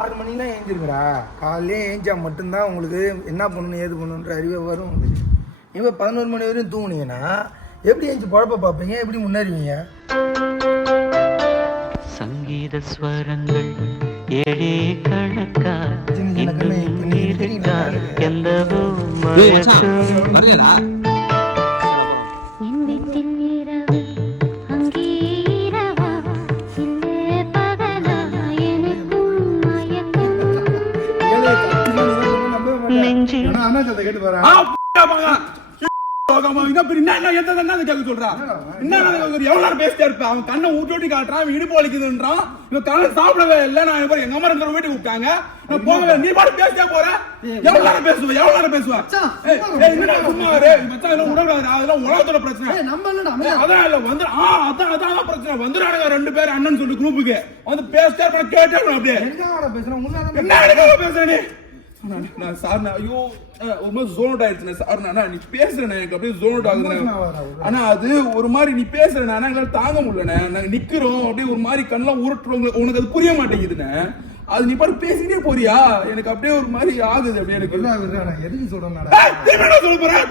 6 மணிலாம் ஏஞ்சிருக்கடா. காலையிலே ஏஞ்சா மட்டும்தான் உங்களுக்கு என்ன பண்ணணும் ஏது பண்ணணுன்ற அறிவே வரும். இப்போ 11 மணி வரையும் தூங்குனீங்கன்னா எப்படி ஏஞ்சி பழப்ப பார்ப்பீங்க, எப்படி முன்னேறுவீங்க? சங்கீத ஸ்வரங்கள் ஏழே கணக்கா எந்தவோ கேட்டு போறேன். அவன் கண்ணை ஊட்டி காட்டுறான், இடுப்பு வலிக்குதுன்றான், சாப்பிடவே இல்லை. நான் எங்க அம்மா ரெண்டு வீட்டுக்கு கூப்பிட்டாங்க, நான் போகவே. நீ பாட்டு பேசிட்டே போற. எவ்வளவு நேரம் பேசுவேன், எவ்வளவு நேரம் பேசுவேன்? சும்மா அதெல்லாம் உலகத்தோட பிரச்சனை. அதான் இல்ல வந்து அதான் பிரச்சனை. வந்துடுறாங்க 2 பேர் அண்ணன் சொல்லி குரூப்புக்கு வந்து பேசிட்டே கேட்டே அப்படியே என்ன பேசுறேன் நான் சார். ஐயோ ஒரு மாதிரி ஜோன் அவுட் ஆயிடுச்சு சார். நீ பேசுறேன் எனக்கு அப்படியே ஜோன் அவுட் ஆகுது. ஆனா அது ஒரு மாதிரி நீ பேசுறேன் எங்களால தாங்க முடியலண்ணே. நாங்க நிக்கிறோம் அப்படியே ஒரு மாதிரி கண்ணெல்லாம் உருட்டுறோம். உனக்கு அது புரிய மாட்டேங்குதுண்ணே. அது நீ பாட்டு பேசிட்டே போறியா, எனக்கு அப்படியே ஒரு மாதிரி ஆகுது. அப்படியே எனக்கு எதுக்கு சொல்றேன் சொல்ல போறேன்.